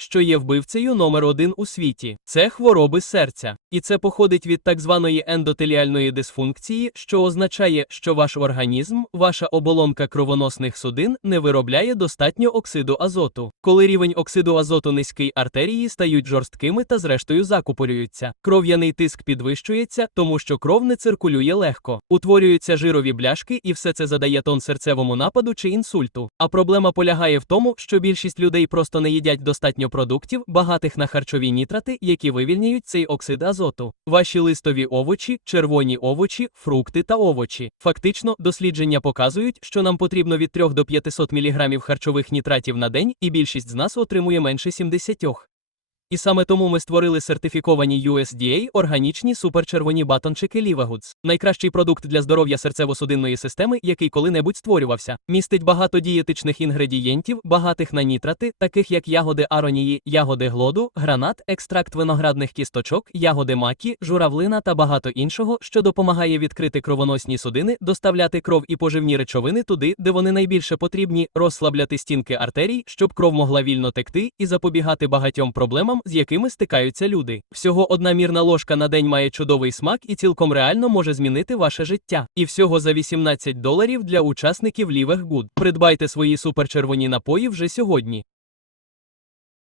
що є вбивцею номер один у світі. Це хвороби серця. І це походить від так званої ендотеліальної дисфункції, що означає, що ваш організм, ваша оболонка кровоносних судин не виробляє достатньо оксиду азоту. Коли рівень оксиду азоту низький, артерії стають жорсткими та зрештою закупорюються. Кров'яний тиск підвищується, тому що кров не циркулює легко. Утворюються жирові бляшки, і все це задає тон серцевому нападу чи інсульту. А проблема полягає в тому, що більшість людей просто не їдять достатньо продуктів, багатих на харчові нітрати, які вивільнюють цей оксид азоту. Ваші листові овочі, червоні овочі, фрукти та овочі. Фактично, дослідження показують, що нам потрібно від 3 до 500 мг харчових нітратів на день, і більшість з нас отримує менше 70. І саме тому ми створили сертифіковані USDA органічні суперчервоні батончики Livagoods. Найкращий продукт для здоров'я серцево-судинної системи, який коли-небудь створювався. Містить багато дієтичних інгредієнтів, багатих на нітрати, таких як ягоди аронії, ягоди глоду, гранат, екстракт виноградних кісточок, ягоди макі, журавлина та багато іншого, що допомагає відкрити кровоносні судини, доставляти кров і поживні речовини туди, де вони найбільше потрібні, розслабляти стінки артерій, щоб кров могла вільно текти і запобігати багатьом проблемам, з якими стикаються люди. Всього одна мірна ложка на день має чудовий смак і цілком реально може змінити ваше життя. І всього за 18 доларів для учасників лівих Гуд. Придбайте свої суперчервоні напої вже сьогодні.